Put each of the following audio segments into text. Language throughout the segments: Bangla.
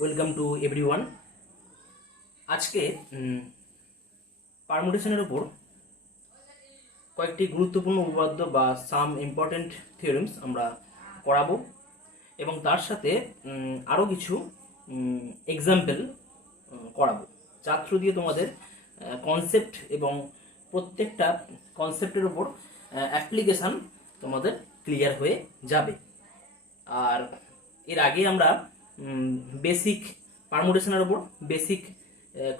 Welcome to everyone. আজকে পারমুটেশনের উপর কয়েকটি গুরুত্বপূর্ণ উপপাদ্য বা সাম ইম্পর্টেন্ট থিওরেমস আমরা করাবো এবং তার সাথে আরও কিছু এক্সাম্পল করাবো, যার থ্রু দিয়ে তোমাদের কনসেপ্ট এবং প্রত্যেকটা কনসেপ্টের উপর অ্যাপ্লিকেশান তোমাদের ক্লিয়ার হয়ে যাবে। আর এর আগে আমরা বেসিক পারমুটেশনের উপর বেসিক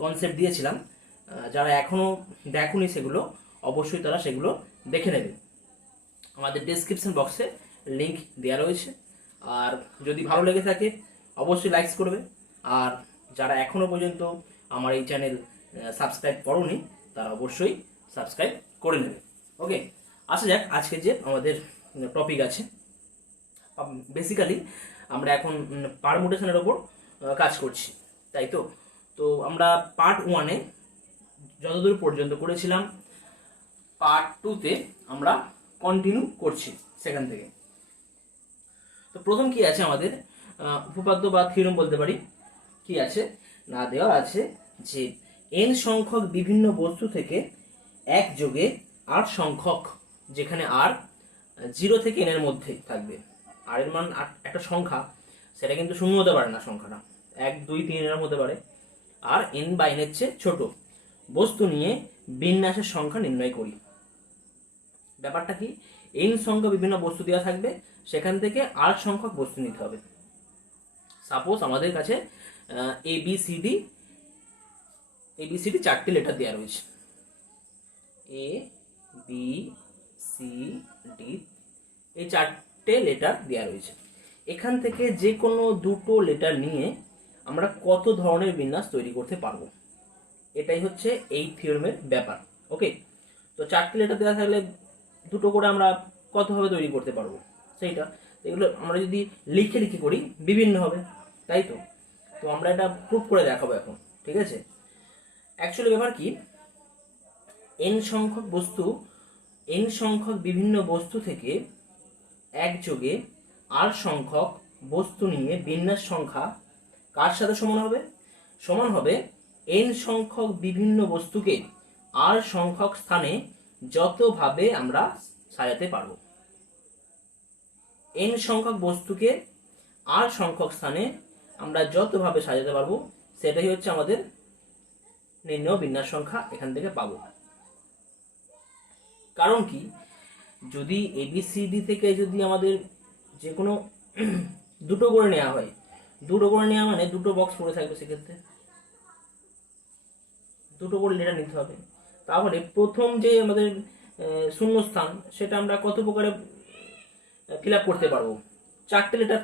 কনসেপ্ট দিয়েছিলাম। যারা এখনও দেখোনি সেগুলো অবশ্যই তারা সেগুলো দেখে নেবে। আমাদের ডেসক্রিপশন বক্সে লিঙ্ক দেওয়া রয়েছে। আর যদি ভালো লেগে থাকে অবশ্যই লাইকস করবে। আর যারা এখনও পর্যন্ত আমার এই চ্যানেল সাবস্ক্রাইব করোনি তারা অবশ্যই সাবস্ক্রাইব করে নেবে। ওকে, আসা যাক আজকে যে আমাদের টপিক আছে। বেসিক্যালি আমরা এখন পারমুটেশনের ওপর কাজ করছি, তাই তো। তো আমরা পার্ট 1-এ যতদূর পর্যন্ত করেছিলাম, পার্ট 2-তে আমরা কন্টিনিউ করছি সেখান থেকে। তো প্রথম কি আছে আমাদের উপপাদ্য বা থিওরেম বলতে পারি। কি আছে না, দেওয়া আছে যে n সংখ্যক বিভিন্ন বস্তু থেকে একযোগে r সংখ্যক, যেখানে r 0 থেকে n এর মধ্যে থাকবে, আর এর মান একটা সংখ্যা, সেটা কিন্তু শূন্য হতে পারে না, সংখ্যাটা 1, 2, 3 এর হতে পারে, আর n বা n এর চেয়ে ছোট বস্তু নিয়ে বিন্যাসের সংখ্যা নির্ণয় করি। ব্যাপারটা কি, n সংখ্যক বিভিন্ন বস্তু দেওয়া থাকবে, সেখান থেকে r সংখ্যক বস্তু নিতে হবে। সাপোজ আমাদের কাছে ABCD 4টে লেটার দেওয়া রয়েছে, ABCD এই 4টে লেটার দেওয়া রয়েছে। এখান থেকে যে কোনো দুটো লেটার নিয়ে আমরা কত ধরনের বিন্যাস তৈরি করতে পারবো, এটাই হচ্ছে এই থিওরেমের ব্যাপার। ওকে, তো 4টে লেটার দেওয়া থাকলে দুটো করে আমরা কতভাবে তৈরি করতে পারবো সেইটা, এগুলো আমরা যদি লিখে করি বিভিন্ন হবে, তাই তো। তো আমরা এটা প্রুভ করে দেখাবো এখন, ঠিক আছে। অ্যাকচুয়ালি ব্যাপার কি, n সংখ্যক বিভিন্ন বস্তু থেকে একযোগে r সংখ্যক বস্তু নিয়ে বিন্যাস সংখ্যা কার সাথে সমান হবে n সংখ্যক বিভিন্ন বস্তুকে r সংখ্যক স্থানে যতভাবে আমরা সাজাতে পারবো। n সংখ্যক বস্তুকে r সংখ্যক স্থানে আমরা যতভাবে সাজাতে পারবো সেটাই হচ্ছে আমাদের নির্ণেয় বিন্যাস সংখ্যা, এখান থেকে পাবো। কারণ কি, যদি ABCD থেকে যদি আমাদের যে কোনো দুটো করে নেওয়া হয়, মানে দুটো বক্স পড়ে থাকবে, সেক্ষেত্রে দুটো করে লেটার নিতে হবে। তাহলে প্রথম যে আমাদের শূন্যস্থান, সেটা আমরা কত প্রকারে ফিল আপ করতে পারবো, 4টে লেটার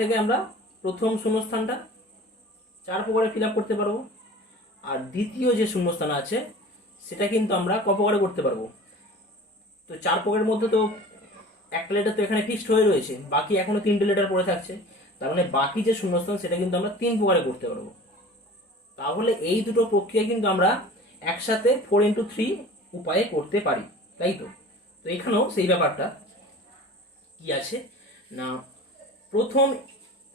থেকে আমরা প্রথম শূন্যস্থানটা 4 প্রকারে ফিল আপ করতে পারবো। আর দ্বিতীয় যে শূন্যস্থান আছে সেটা কিন্তু আমরা ক প্রকারে করতে পারবো। তো 4 প্রকারের মধ্যে তো একটা লেটার তো এখানে ফিক্সড হয়ে রয়েছে, বাকি এখনো 3টে লেটার পড়ে থাকছে, তার মানে বাকি যে শূন্যস্থান সেটা কিন্তু আমরা 3 প্রকারে করতে পারবো। তাহলে এই দুটো প্রক্রিয়া কিন্তু আমরা একসাথে 4x3 উপায়ে করতে পারি, তাই তো। তো এখানেও সেই ব্যাপারটা কি আছে না, প্রথম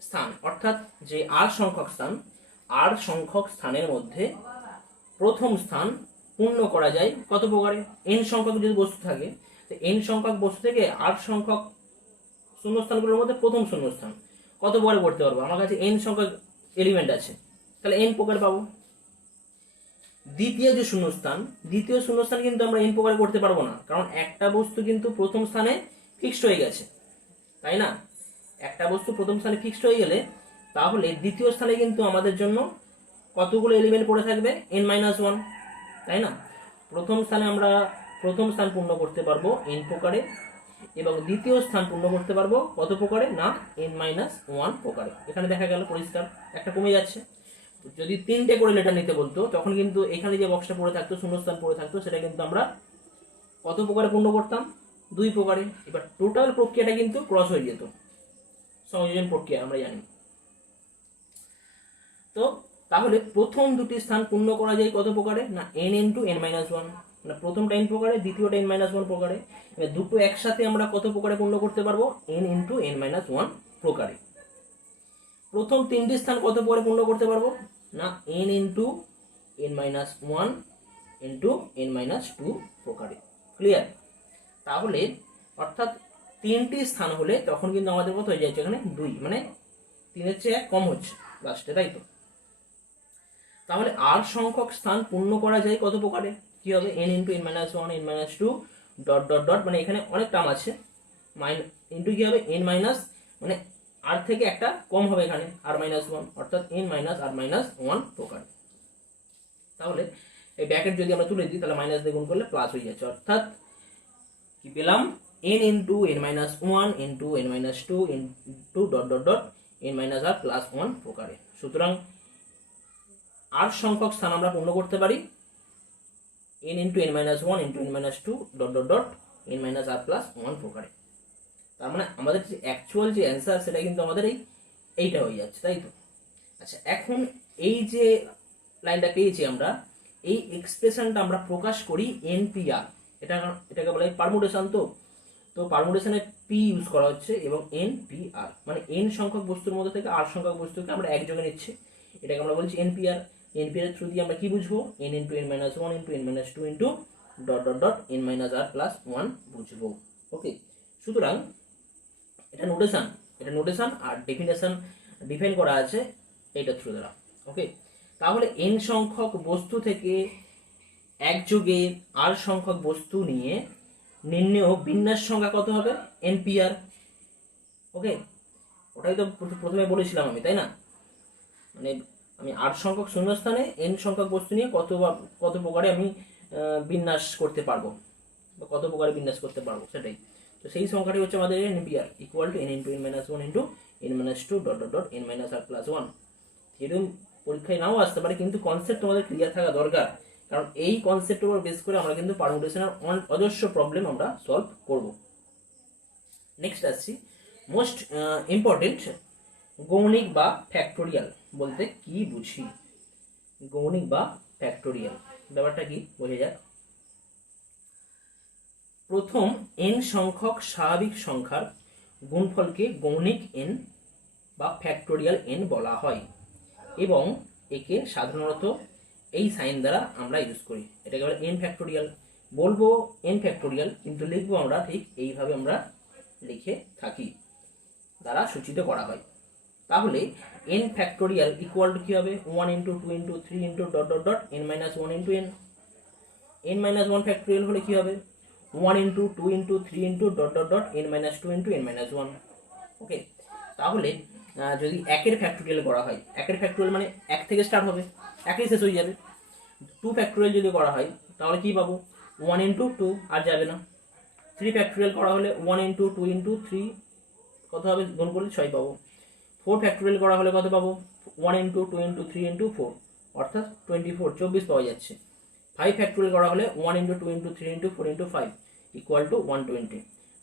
স্থান অর্থাৎ যে r সংখ্যক স্থানের মধ্যে প্রথম স্থান পূর্ণ করা যায় কত প্রকারে, n সংখ্যক যদি বস্তু থাকে, তো n সংখ্যক বস্তু থেকে r সংখ্যক শূন্যস্থানগুলোর মধ্যে প্রথম শূন্যস্থান কত প্রকারে করতে পারবো। আমার কাছে n সংখ্যক এলিমেন্ট আছে, তাহলে n প্রকার পাবো। দ্বিতীয় শূন্যস্থান কিন্তু আমরা n প্রকারে করতে পারবো না, কারণ একটা বস্তু কিন্তু প্রথম স্থানে ফিক্সড হয়ে গেছে, তাই না। একটা বস্তু প্রথম স্থানে ফিক্সড হয়ে গেলে তাহলে দ্বিতীয় স্থানে কিন্তু আমাদের জন্য কতগুলো এলিমেন্ট পড়ে থাকবে, n-1, তাই না। প্রথম স্থান পূর্ণ করতে পারবো n প্রকারে, এবং দ্বিতীয় স্থান পূর্ণ করতে পারবো কত প্রকারে না, n-1 প্রকারে। এখানে দেখা গেল পরিষ্কার একটা কমে যাচ্ছে। যদি 3টে করে লেটার নিতে বলতো, তখন কিন্তু এখানে যে বক্সটা পড়ে থাকতো, শূন্যস্থান পড়ে থাকতো, সেটা কিন্তু আমরা কত প্রকারে পূর্ণ করতাম, 2 প্রকারে। এবার টোটাল প্রক্রিয়াটা কিন্তু ক্রস হয়ে যেত, সংযোজন প্রক্রিয়া আমরা জানি। তো তাহলে প্রথম দুটি স্থান পূর্ণ করা যায় কত প্রকারে না, n-n-1, মানে প্রথমটা n প্রকারে, দ্বিতীয়টা n-1 প্রকারে। এবার দুটো একসাথে আমরা কত প্রকারে পূর্ণ করতে পারবো, n-n-1 প্রকারে। প্রথম তিনটি স্থান কত পরে পূর্ণ করতে পারবো না n into n-1 into n-2 প্রকারে। ক্লিয়ার? তাহলে অর্থাৎ তিনটি স্থান হলে তখন কিন্তু আমাদের কত হয়ে যাচ্ছে এখানে 2, মানে 3-এর চেয়ে 1 কম হচ্ছে লাস্টে, তাই তো? তাহলে আর সংখ্যক স্থান পূর্ণ করা যায় কত প্রকারে? কি হবে n into n-1 n-2 dot dot dot, মানে এখানে অনেক টার্ম আছে, ইন্টু কি হবে n মাইনাস, মানে আর থেকে একটা কম হবে এখানে r-1, অর্থাৎ n-r-1 প্রকার। তাহলে এই ব্র্যাকেট যদি আমরা তুলে দিই তাহলে মাইনাস দিয়ে গুণ করলে প্লাস হয়ে যাচ্ছে, অর্থাৎ কি পেলাম n into n-1 into n-2 into dot dot dot n-r plus 1 প্রকারে। সুতরাং আর সংখ্যক স্থান আমরা পূর্ণ করতে পারি n into n-1 into n-2 dot dot dot n-r plus 1 প্রকারে। তার মানে আমাদের যে অ্যাকচুয়াল যে অ্যান্সার সেটা কিন্তু আমাদের এইটা হয়ে যাচ্ছে, তাই তো? আচ্ছা, এখন এই যে লাইনটা পেয়েছি আমরা, এই এক্সপ্রেশনটা আমরা প্রকাশ করি npr, এটাকে বলা হয় পারমুটেশন। তো পারমুটেশনে পি ইউজ করা হচ্ছে এবং npr মানে n সংখ্যক বস্তুর মধ্যে থেকে r সংখ্যক বস্তুকে আমরা একযোগে নিচ্ছি, এটাকে আমরা বলছি npr। npr এর থ্রু দিয়ে আমরা কি বুঝবো n into n-1 into n-2 into dot dot dot n-r plus 1 বুঝবো। ওকে, সুতরাং এটা নোটেশন আর ডিফাইন করা আছে এইটা থ্রু দ্বারা। ওকে, তাহলে n সংখ্যক বস্তু থেকে একযোগে r সংখ্যক বস্তু নিয়ে নির্ণেয় বিন্যাস সংখ্যা কত হবে npr। ওকে, ওটাই তো প্রথমে বলেছিলাম আমি, তাই না? মানে আমি r সংখ্যক শূন্যস্থানে n সংখ্যক বস্তু নিয়ে কত প্রকারে আমি বিন্যাস করতে পারবো বা কত প্রকারে বিন্যাস করতে পারবো সেটাই। তো সেই সংখ্যাটি হচ্ছে আমাদের npr equal to n into n-1 into n-2 dot dot dot n-r plus 1। এরকম পরীক্ষায় নাও আসতে পারে, কিন্তু কনসেপ্ট তোমাদের ক্লিয়ার থাকা দরকার, কারণ এই কনসেপ্টের উপর বেস করে আমরা কিন্তু পারমুটেশনের অজস্র প্রবলেম আমরা সলভ করব। নেক্সট আসছি মোস্ট ইম্পর্টেন্ট, গৌণিক বা ফ্যাক্টোরিয়াল বলতে কি বুঝি? গৌণিক বা ফ্যাক্টোরিয়াল ব্যাপারটা কি বোঝা যাক। প্রথম n সংখ্যক স্বাভাবিক সংখ্যার গুণফলকে গৌণিক n বা ফ্যাক্টোরিয়াল n বলা হয় এবং একে সাধারণত এই সাইন দ্বারা আমরা ইউজ করি, এটাকে বলে n ফ্যাক্টোরিয়াল। বলবো n ফ্যাক্টোরিয়াল, কিন্তু লিখবো আমরা ঠিক এইভাবে আমরা লিখে থাকি, দ্বারা সূচিত করা হয়। তাহলে n ফ্যাক্টোরিয়াল ইকুয়াল টু কি হবে 1 into 2 into 3 into dot dot dot n-1 into n-1 factorial হলে কি হবে 1 into 2 into 3 into dot dot dot n-2 into n-1। ওকে, তাহলে যদি 1 এর ফ্যাক্টোরিয়াল করা হয়, 1 এর ফ্যাক্টোরিয়াল মানে 1 থেকে স্টার্ট হবে, 1ই শেষ হয়ে যাবে। 2 ফ্যাক্টোরিয়াল যদি করা হয় তাহলে কি পাবো 1 ইন্টু 2, আর যাবে না। 3 ফ্যাক্টোরিয়াল করা হলে 1 ইন্টু 2 ইন্টু 3 কত হবে গুণ করলে 6 পাবো। 4 ফ্যাক্টোরিয়াল করা হলে কত পাবো 1 ইন্টু 2 ইন্টু 3 ইন্টু 4, অর্থাৎ 24 পাওয়া যাচ্ছে। 5 ফ্যাক্টোরিয়াল করা হলে 1 into 2 into 3 into 4 into 5 equal to 120।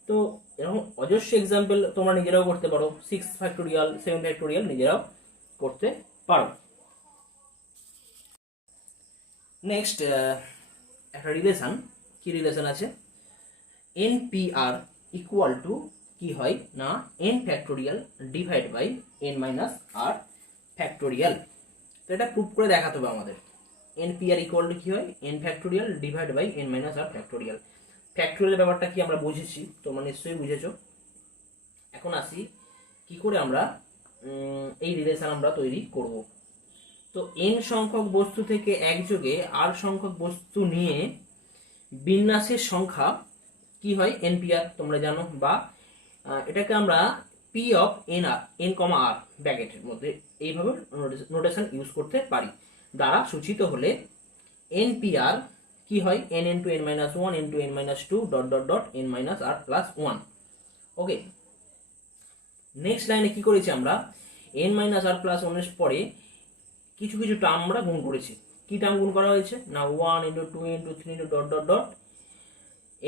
তো এরকম অজস্র এক্সাম্পল তোমরা নিজেরাও করতে পারো, 6 ফ্যাক্টোরিয়াল 7 ফ্যাক্টোরিয়াল নিজেরাও করতে পারো। নেক্সট একটা রিলেশন, কি রিলেশন আছে npr ইকুয়াল টু কি হয় না n factorial divide by n minus r factorial. তো এটা প্রুভ করে দেখাতে হবে আমাদের। npr ইকুয়াল টু কি হয় n factorial divide by n minus r factorial. Factorial ব্যাপারটা কি আমরা বুঝেছি, তোমরা নিশ্চয়ই বুঝেছো। এখন আসি কি করে আমরা এই রিলেশন আমরা তৈরি করব। তো n সংখ্যক বস্তু থেকে একযোগে r সংখ্যক বস্তু নিয়ে বিন্যাসের সংখ্যা কি হয় npr তোমরা জানো, বা এটাকে আমরা p অফ n r ব্র্যাকেটের মধ্যে এইভাবে নোটেশন ইউজ করতে পারি, দ্বারা সূচিত হলে npr কি হয় n into n-1 into n-2 dot dot dot n-r plus 1। ওকে, নেক্সট লাইনে কি করেছি আমরা n-r প্লাস 1 এর পরে কিছু কিছু টার্ম আমরা গুণ করেছি। কি টার্ম গুণ করা হয়েছে না 1 into 2 into 3 into dot dot dot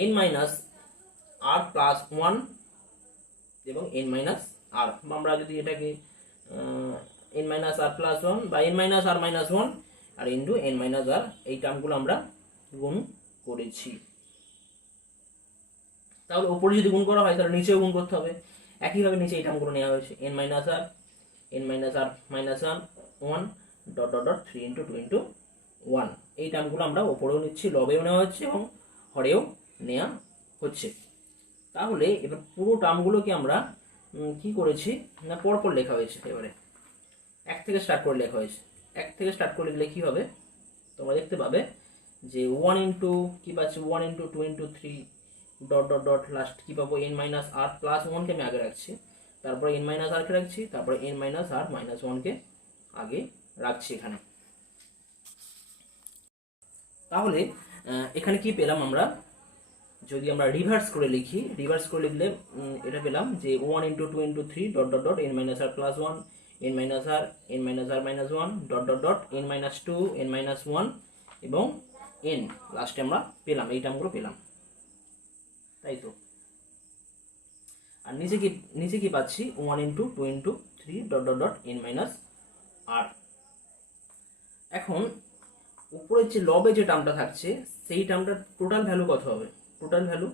n-r plus 1 এবং n-r। আমরা যদি এটাকে n-r প্লাস 1 বা n-r মাইনাস 1 আর ইন্টু n-r এই টার্মগুলো আমরা গুণ করেছি। তাহলে উপরে যদি গুণ করা হয় তাহলে নিচেও গুণ করতে হবে, একইভাবে নিচে এই টার্মগুলো নেওয়া হয়েছে n-r n মাইনাস আর minus one dot dot dot 3 into 2 into 1। এই টার্মগুলো আমরা ওপরেও নিচ্ছি, লবেও নেওয়া হচ্ছে এবং হরেও নেওয়া হচ্ছে। তাহলে এবার পুরো টার্মগুলোকে আমরা কি করেছি না পরপর লেখা হয়েছে। এবারে এক থেকে স্টার্ট করে লেখা হয়েছে। এক থেকে স্টার্ট করে লিখলে কী হবে তোমরা দেখতে পাবে যে 1 ইন্টু কী পাচ্ছি 1 into 2 into 3 dot dot dot last কী পাবো n মাইনাস আর প্লাস 1কে আমি আগে রাখছি, তারপরে n মাইনাস আরকে রাখছি, তারপরে n মাইনাস আর মাইনাস 1কে আগে রাখছি এখানে। তাহলে এখানে কি পেলাম আমরা, যদি আমরা রিভার্স করে লিখি, রিভার্স করে লিখলে এটা পেলাম যে 1 into 2 into 3 dot dot dot n minus আর প্লাস 1 n মাইনাস আর minus 1 dot dot dot n minus 2 n minus 1 এবং n লাস্টে আমরা পেলাম, এই টার্মগুলো পেলাম, তাই তো। আর নিচে কি পাচ্ছি 1 into 2 into 3 dot dot dot n minus আর। এখন উপরে যে লবে যে টার্মটা থাকছে সেই টার্মটার টোটাল ভ্যালু কত হবে, total value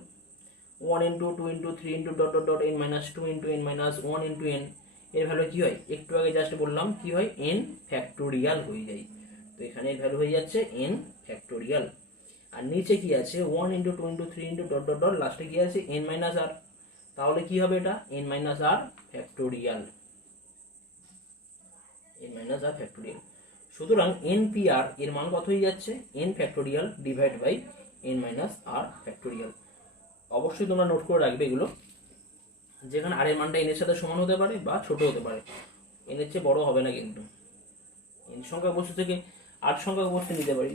1 into 2 into 3 into dot dot dot n minus 2 into n minus 1 into n, এর ভ্যালু কি হয় একটু আগে জাস্ট বললাম কি হয় n ফ্যাক্টোরিয়াল হয়ে যায়। তো এখানে এর ভ্যালু হয়ে যাচ্ছে n ফ্যাক্টোরিয়াল। আর নিচে কি আছে 1 into 2 into 3 into dot dot dot লাস্টে কি আছে n মাইনাস আর, তাহলে কি হবে এটা n minus r factorial, n minus r factorial. সুতরাং npr এর মান কত হয়ে যাচ্ছে n factorial divide by n minus r factorial. অবশ্যই তোমরা নোট করে রাখবে এগুলো, যেখানে আর এর মানটা n এর সাথে সমান হতে পারে বা ছোট হতে পারে, n এর চেয়ে বড় হবে না কিন্তু। n সংখ্যক বস্তু থেকে 8 সংখ্যক বস্তু নিতে পারি,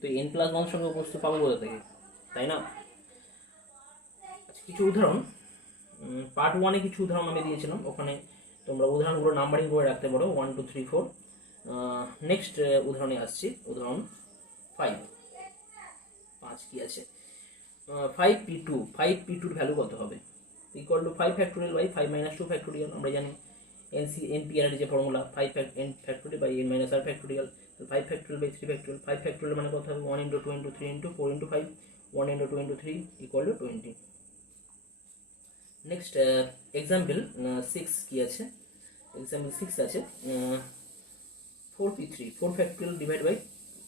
তো n প্লাস 1 সংখ্যক বস্তু পাবো কোথা থেকে, তাই না? কিছু উদাহরণ পার্ট 1-এ কিছু উদাহরণ আমি দিয়েছিলাম, ওখানে তোমরা উদাহরণগুলো নাম্বারিং করে রাখতে পারো 1 2 3 4। নেক্সট উদাহরণে আসছি, উদাহরণ 5 কি আছে 5p2, 5p2 ভ্যালু কত হবে equal to 5 factorial by 5 minus 2 factorial. আমরা জানি npr এর যে formula 5 n factorial by n minus r factorial, তো 5 ফ্যাক্টোরিয়াল বাই 3 ফ্যাক্টোরিয়াল, 5 ফ্যাক্টোরিয়াল মানে কত হবে 1 into 2 into 3 into 4 into 5, 1 into 2 into 3 equal to 20। Next example 6 কি আছে, এক্সাম্পল 6 আছে 4p3, 4 factorial divide by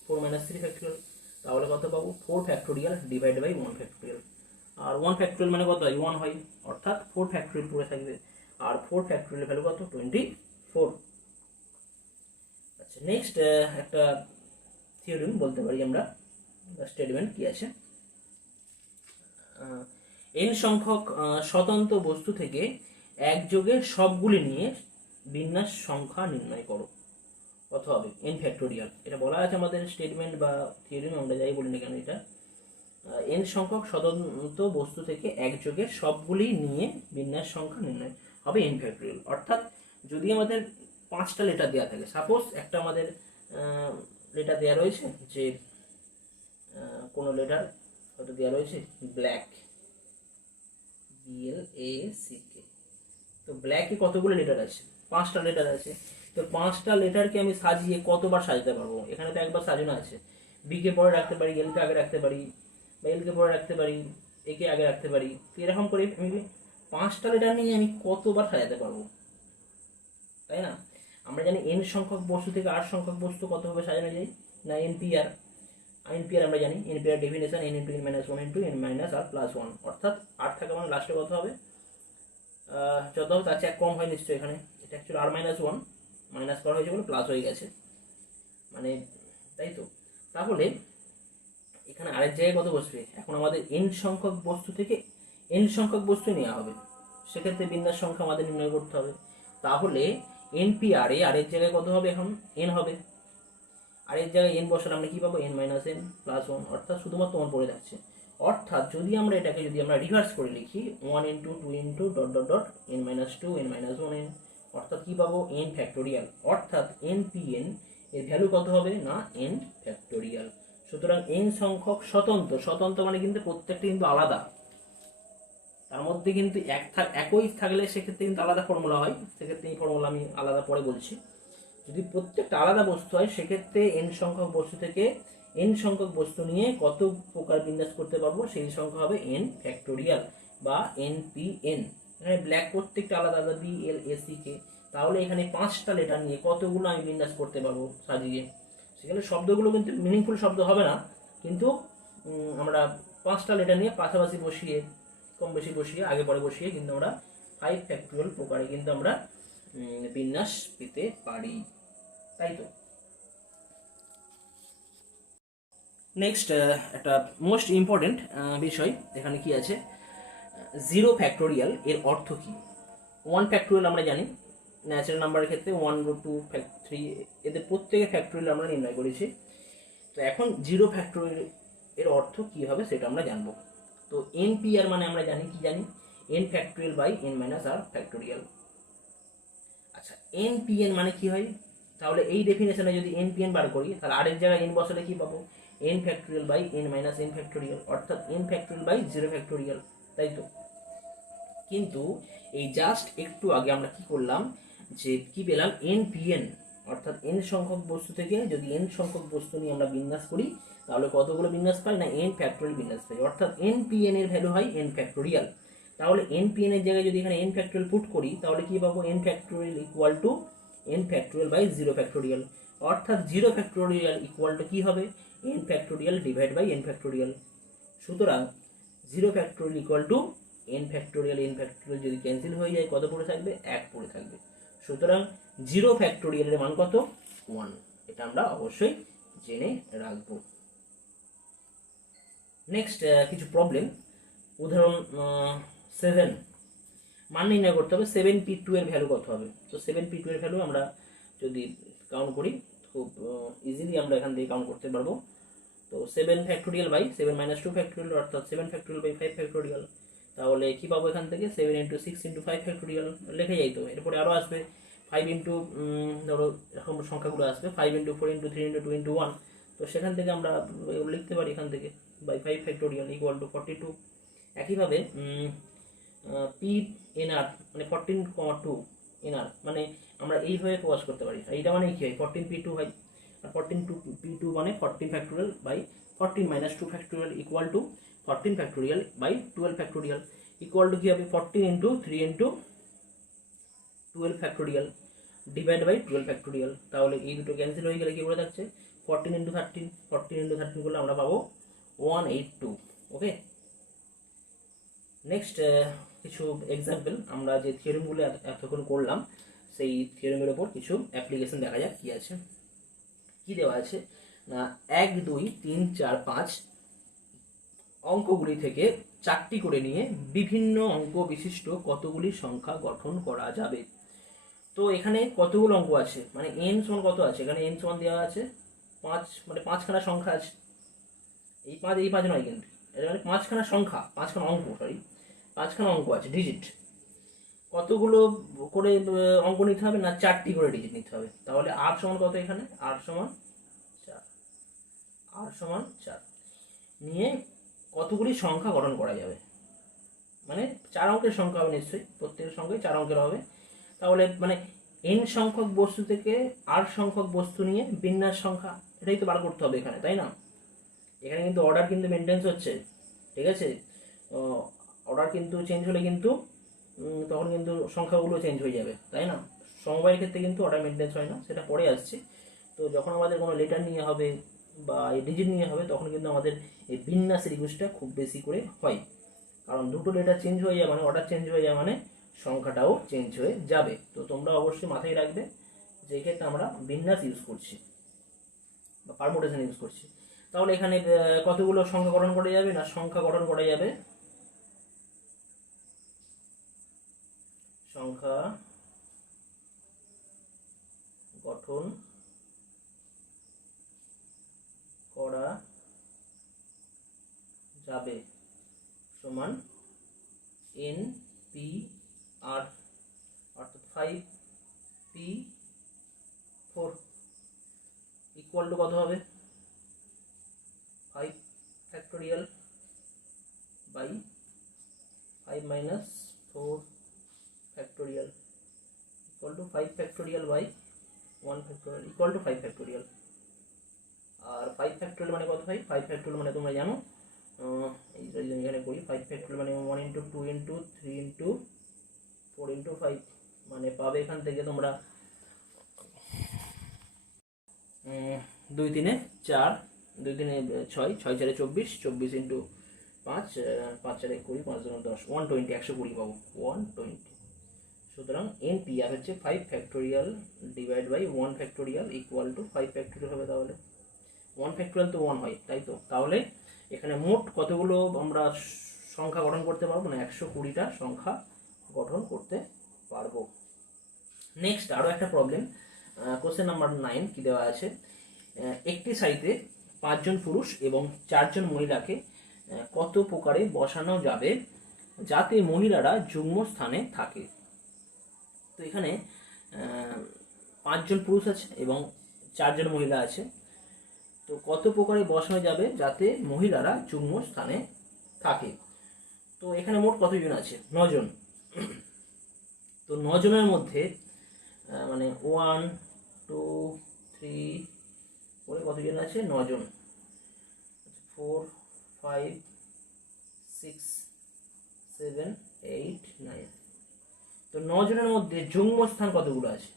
4 minus 3 factorial, তাহলে কত পাবো 4 ফ্যাক্টোরিয়াল ডিভাইড বাই 1 ফ্যাক্টোরিয়াল। আর 1 ফ্যাক্টোরিয়াল মানে কত হয় 1 হয়, অর্থাৎ 4 ফ্যাক্টোরিয়াল পড়ে থাকবে, আর 4 ফ্যাক্টোরিয়াল ভ্যালু কত 24। আচ্ছা নেক্সট একটা থিওরেম বলতে পারি আমরা, স্টেটমেন্ট কি আছে n সংখ্যক স্বতন্ত্র বস্তু থেকে একযোগে সবগুলি নিয়ে বিন্যাস সংখ্যা নির্ণয় করো, কত হবে n ফ্যাক্টোরিয়াল। এটা বলা আছে আমাদের স্টেটমেন্ট বা থিওরেম, আমরা যাই বলি না কেন, এটা n সংখ্যক স্বতন্ত্র বস্তু থেকে একযোগে সবগুলি নিয়ে বিন্যাস সংখ্যা নির্ণয় হবে n ফ্যাক্টোরিয়াল। অর্থাৎ যদি আমাদের 5টা লেটার দেওয়া থাকে, সাপোজ একটা আমাদের লেটার দেওয়া রয়েছে যে কোনো লেটার হয়তো দেওয়া রয়েছে ব্ল্যাক, BLACK, তো ব্ল্যাকে কতগুলো লেটার আছে 5টা লেটার আছে, তো 5টা লেটারকে আমি সাজিয়ে কতবার সাজাতে পারবো, এখানে তো একবার সাজানো আছে, বিকে পরে রাখতে পারি, এলকে আগে রাখতে পারি, বা এলকে পরে রাখতে পারি, একে আগে রাখতে পারি, তো এরকম করে আমি 5টা লেটার নিয়ে আমি কতবার সাজাতে পারবো, তাই না? আমরা জানি n সংখ্যক বস্তু থেকে 8 সংখ্যক বস্তু কতভাবে সাজানো যায় না npr আমরা জানি npr definition n into n minus 1 into n minus আর প্লাস 1, অর্থাৎ 8 থাকা মানে লাস্টে কত হবে যত হবে তার চেয়ে কম হয় নিশ্চয়ই, এখানে এটা অ্যাকচুয়ালি আর মাইনাস 1 মাইনাস করা হয়েছে বলে প্লাস হয়ে গেছে মানে, তাই তো। তাহলে এখানে আরেক জায়গায় কত বসবে, এখন আমাদের n সংখ্যক বস্তু থেকে n সংখ্যক বস্তু নেওয়া হবে, সেক্ষেত্রে বিন্যাস সংখ্যা আমাদের নির্ণয় করতে হবে। তাহলে npr এ আরেক জায়গায় কত হবে, এখন n হবে, আরেক জায়গায় n বসালে আমরা কি পাবো n মাইনাস n প্লাস 1, অর্থাৎ শুধুমাত্র 1 পড়ে যাচ্ছে। অর্থাৎ যদি আমরা এটাকে রিভার্স করে লিখি 1 into 2 into dot dot dot n minus 2 n minus 1 n, অর্থাৎ কি পাবো n ফ্যাক্টোরিয়াল, অর্থাৎ npn এর ভ্যালু কত হবে না n ফ্যাক্টোরিয়াল। সুতরাং n সংখ্যক স্বতন্ত্র মানে কিন্তু প্রত্যেকটা কিন্তু আলাদা, তার মধ্যে কিন্তু একই থাকলে সেক্ষেত্রে কিন্তু আলাদা ফর্মুলা হয়, সেক্ষেত্রে এই ফর্মুলা আমি আলাদা পরে বলছি। যদি প্রত্যেকটা আলাদা বস্তু হয় সেক্ষেত্রে n সংখ্যক বস্তু থেকে n সংখ্যক বস্তু নিয়ে কত প্রকার বিন্যাস করতে পারবো সেই সংখ্যা হবে n ফ্যাক্টোরিয়াল বা npn। এখানে ব্ল্যাক প্রত্যেকটা আলাদা আলাদা BLACK, তাহলে এখানে 5টা লেটার নিয়ে কতগুলো আমি বিন্যাস করতে পারবো সাজিয়ে। সেখানে শব্দগুলো কিন্তু মিনিংফুল শব্দ হবে না, কিন্তু আমরা 5টা লেটার নিয়ে পাশাপাশি বসিয়ে, কম বেশি বসিয়ে, আগে পরে বসিয়ে কিন্তু আমরা 5 ফ্যাক্টোরিয়াল প্রকারে কিন্তু আমরা বিন্যাস পেতে পারি, তাই তো। নেক্সট একটা মোস্ট ইম্পর্টেন্ট বিষয় এখানে কি আছে, 0 ফ্যাক্টোরিয়াল এর অর্থ কি। 1 ফ্যাক্টোরিয়াল আমরা জানি ন্যাচারাল নাম্বারের ক্ষেত্রে 1, 2, 3 এদের প্রত্যেকের ফ্যাক্টোরিয়াল আমরা নির্ণয় করেছি। তো এখন 0 ফ্যাক্টোরিয়াল এর অর্থ কি হবে সেটা আমরা জানবো। তো NPR মানে আমরা জানি কি জানি, n factorial by n minus r factorial. আচ্ছা NPN মানে কি হয়, তাহলে এই ডেফিনেশনে যদি NPN বার করি তাহলে r এর জায়গায় n বসালে কি পাবো, n factorial by n minus n factorial, অর্থাৎ n ফ্যাক্টোরিয়াল বাই 0 ফ্যাক্টোরিয়াল, তাই তো। কিন্তু এই জাস্ট একটু আগে আমরা কি করলাম, যে কি পেলাম NPN, অর্থাৎ n সংখ্যক বস্তু থেকে যদি n সংখ্যক বস্তু নিয়ে আমরা বিন্যাস করি তাহলে কতগুলো বিন্যাস পাই না, n ফ্যাক্টোরিয়াল বিন্যাস পাই, অর্থাৎ NPN এর ভ্যালু হয় n ফ্যাক্টোরিয়াল। তাহলে NPN এর জায়গায় যদি এখানে n ফ্যাক্টোরিয়াল পুট করি তাহলে কি পাবো, n factorial equal to n factorial by 0 factorial, অর্থাৎ 0 ফ্যাক্টোরিয়াল ইকুয়াল টু কি হবে, n factorial divide by n factorial. সুতরাং 0 factorial equal to n factorial, n factorial যদি ক্যান্সেল হয়ে যায় কত পড়ে থাকবে, 1 পড়ে থাকবে। সুতরাং 0 ফ্যাক্টোরিয়ালের মান কত, 1, এটা আমরা অবশ্যই জেনে রাখবো। নেক্সট কিছু প্রবলেম, উদাহরণ 7 মান নির্ণয় করতে হবে 7p2 এর ভ্যালু কত হবে। তো 7p2 এর ভ্যালু আমরা যদি কাউন্ট করি খুব ইজিলি আমরা এখান থেকে কাউন্ট করতে পারবো। তো 7 ফ্যাক্টোরিয়াল বাই 7 মাইনাস 2 ফ্যাক্টোরিয়াল, অর্থাৎ 7 ফ্যাক্টোরিয়াল বাই 5 ফ্যাক্টোরিয়াল। তাহলে কি পাবো এখান থেকে, 7 ইন্টু 6 ইন্টু 5 ফ্যাক্টোরিয়াল লেখে যাই। তো এরপরে আরও আসবে 5 ইন্টু, ধরো এরকম সংখ্যাগুলো আসবে 5 ইন্টু 4 ইন্টু 3 ইন্টু 2 ইন্টু 1। তো সেখান থেকে আমরা লিখতে পারি এখান থেকে বাই 5 ফ্যাক্টোরিয়াল ইকুয়াল টু 42। একইভাবে পি এনআর মানে 14,2 এনআর মানে আমরা এইভাবে প্রকাশ করতে পারি। এইটা মানে কি হয়, 14p2 হয়, আর 14p2 মানে 14 factorial by 14 minus 2 factorial equal to 14 factorial by 12 factorial equal to কি হবে, 14 into 3 into 12 factorial divide by 12 factorial. তাহলে এই দুটো ক্যান্সেল হয়ে গেলে কি বলে থাকছে, 14 ইন্টু 13, 14 ইন্টু 13 করলে আমরা পাবো 182। ওকে, নেক্সট কিছু এক্সাম্পল, আমরা যে থিওরিমগুলো এতক্ষণ করলাম সেই থিওরিমের ওপর কিছু অ্যাপ্লিকেশন দেখা যাক কি আছে। কি দেওয়া আছে না, 1, 2, 3, 4, 5 অঙ্কগুলি থেকে 4টি করে নিয়ে বিভিন্ন অঙ্ক বিশিষ্ট কতগুলি সংখ্যা গঠন করা যাবে। তো এখানে কতগুলো অঙ্ক আছে, মানে n সমান কত আছে, এখানে n সমান দেওয়া আছে 5, মানে 5খানা সংখ্যা আছে। এই 5 নয় কিন্তু, এটা মানে 5খানা সংখ্যা, 5খানা অঙ্ক, সরি 5খানা অঙ্ক আছে, ডিজিট। কতগুলো করে অঙ্ক নিতে হবে না, 4টি করে ডিজিট নিতে হবে। তাহলে r সমান কত, এখানে r সমান 4, r সমান 4 নিয়ে কতগুলি সংখ্যা গঠন করা যাবে, মানে 4 অঙ্কের সংখ্যা হবে নিশ্চয়ই, প্রত্যেকের সংখ্যাই 4 অঙ্কের হবে। তাহলে মানে n সংখ্যক বস্তু থেকে r সংখ্যক বস্তু নিয়ে বিন্যাস সংখ্যা, এটাই তো বার করতে হবে এখানে, তাই না। এখানে কিন্তু অর্ডার কিন্তু মেনটেন্স হচ্ছে, ঠিক আছে। অর্ডার কিন্তু চেঞ্জ হলে কিন্তু তখন কিন্তু সংখ্যাগুলো চেঞ্জ হয়ে যাবে, তাই না। সমবায়ের ক্ষেত্রে কিন্তু অর্ডার মেনটেন্স হয় না, সেটা পরে আসছে। তো যখন আমাদের কোনো লেটার নিয়ে হবে বা এই ডিজিট নিয়ে হবে তখন কিন্তু আমাদের এই বিন্যাসের ইউজটা খুব বেশি করে হয়, কারণ দুটো লেটার চেঞ্জ হয়ে যায় মানে অর্ডার চেঞ্জ হয়ে যায় মানে সংখ্যাটাও চেঞ্জ হয়ে যাবে। তো তোমরা অবশ্যই মাথায় রাখবে যে এক্ষেত্রে আমরা বিন্যাস ইউজ করছি বা পারমুটেশন ইউজ করছি। তাহলে এখানে কতগুলো সংখ্যা গঠন করা যাবে না, সংখ্যা গঠন করা যাবে, সংখ্যা গঠন করা যাবে সমান NPR, অর্থাৎ 5p4 ইকুয়াল টু কত হবে, 5 factorial by 5 minus 4 factorial equal to 5 factorial by 1 factorial equal to 5 factorial. আর 5 ফ্যাক্টোরিয়াল মানে কত হয়, 5 ফ্যাক্টোরিয়াল মানে তোমরা জানো, এইটা যদি আমি এখানে করি 5 ফ্যাক্টোরিয়াল মানে 1 ইন্টু 2 ইন্টু 3 ইন্টু 4 ইন্টু 5 মানে পাবে এখান থেকে তোমরা 2 3 4, 2 3 6, 6 4 24, 24 ইন্টু 5, 5 4 20, 5 2 10, 120, 120 পাবো 120। সুতরাং এনপি আর হচ্ছে 5 factorial divide by 1 factorial equal to 5 factorial হবে। তাহলে 1 ফ্যাক্টোরিয়াল তো 1 হয়, তাই তো। তাহলে এখানে মোট কতগুলো আমরা সংখ্যা গঠন করতে পারবো না, 120টা সংখ্যা গঠন করতে পারবো। নেক্সট আরও একটা প্রবলেম, কোশ্চেন নাম্বার 9 কি দেওয়া আছে, একটি সারিতে 5 জন পুরুষ এবং 4 জন মহিলাকে কত প্রকারে বসানো যাবে যাতে মহিলারা যুগ্ম স্থানে থাকে। তো এখানে 5 জন পুরুষ আছে এবং 4 জন মহিলা আছে, তো কত প্রকারে বসানো যাবে যাতে মহিলারা যুগ্ম স্থানে থাকে। তো এখানে মোট কতজন আছে, 9 জন। তো 9 জনের মধ্যে মানে 1 2 3 করে কতজন আছে, 9 জন, 4 5 6 7 8 9। তো 9 জনের মধ্যে যুগ্ম স্থান কতগুলো আছে,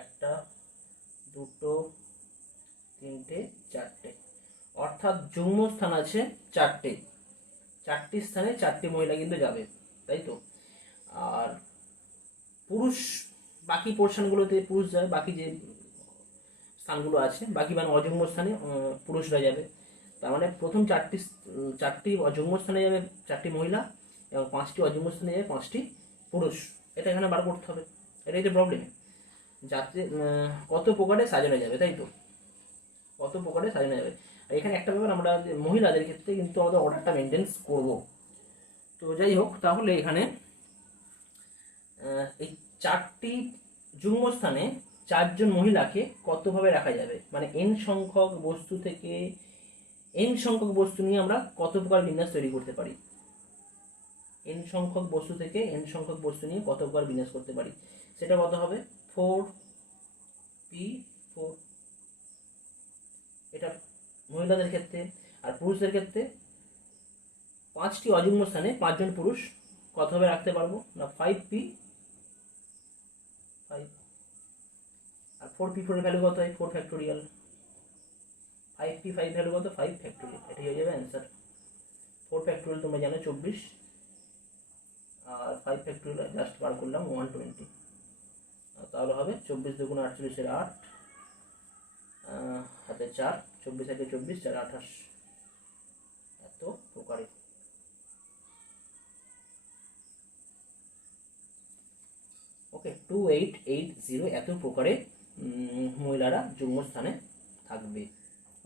1 2 3 4। অর্থাৎ যুগ্ম স্থান আছে 4টে, 4টি স্থানে 4টি মহিলা কিন্তু যাবে, তাই তো। আর পুরুষ বাকি পোর্শনগুলোতে পুরুষ যায়, বাকি যে স্থানগুলো আছে বাকি মানে অযুগ্ম স্থানে পুরুষরা যাবে। তার মানে প্রথম 4টি অযুগ্ম স্থানে যাবে 4টি মহিলা এবং 5টি অযুগ্ম স্থানে যাবে 5টি পুরুষ। এটা এখানে বার করতে হবে, এটাই তো প্রবলেম, যাতে কত প্রকারে সাজানো যাবে, তাই তো, কত প্রকারে সাজানো যাবে। আর এখানে একটা ব্যাপার, আমরা মহিলাদের ক্ষেত্রে কিন্তু আমাদের অর্ডারটা মেনটেন্স করব। তো যাই হোক, তাহলে এখানে এই 4টি যুগ্ম স্থানে 4 জন মহিলাকে কতভাবে রাখা যাবে, মানে n সংখ্যক বস্তু থেকে n সংখ্যক বস্তু নিয়ে আমরা কত প্রকার বিন্যাস তৈরি করতে পারি, n সংখ্যক বস্তু থেকে n সংখ্যক বস্তু নিয়ে কত প্রকার বিন্যাস করতে পারি, সেটা কত হবে, 4p4। এটা মহিলাদের ক্ষেত্রে। আর পুরুষদের ক্ষেত্রে 5টি অযুগ্ম স্থানে 5 জন পুরুষ কতভাবে রাখতে পারবো না, 5p5। আর 4p4 এর ভ্যালু কত হয়, 4 ফ্যাক্টোরিয়াল। 5p5 ভ্যালু কত, 5 ফ্যাক্টোরিয়াল। এটাই হয়ে যাবে অ্যান্সার। 4 ফ্যাক্টোরিয়াল তোমরা জানো 24, আর 5 ফ্যাক্টোরিয়াল জাস্ট বার করলাম 120। তাহলে হবে 24 2 48 এর 8, হাতে 4, 24 থেকে 24 4 28, এত প্রকারে। ওকে, 2880 এত প্রকারে মহিলারা যুগ্ম স্থানে থাকবে।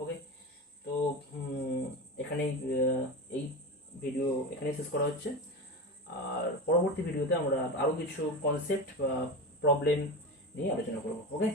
ওকে, তো এখানেই এই ভিডিও এখানেই শেষ করা হচ্ছে। আর পরবর্তী ভিডিওতে আমরা আরও কিছু কনসেপ্ট বা প্রবলেম নিয়ে আলোচনা করব। ওকে।